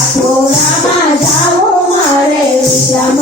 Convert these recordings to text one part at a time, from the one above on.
ઘોડામાં જાઓ મારે વિશ્રામ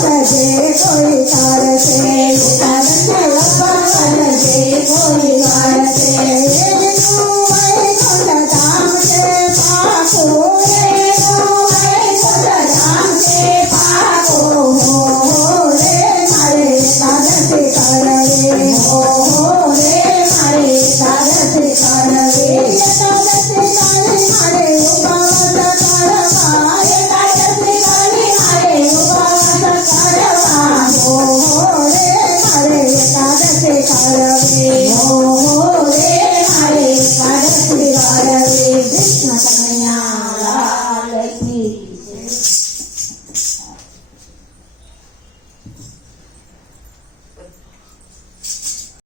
पदे कोई तार से Yes.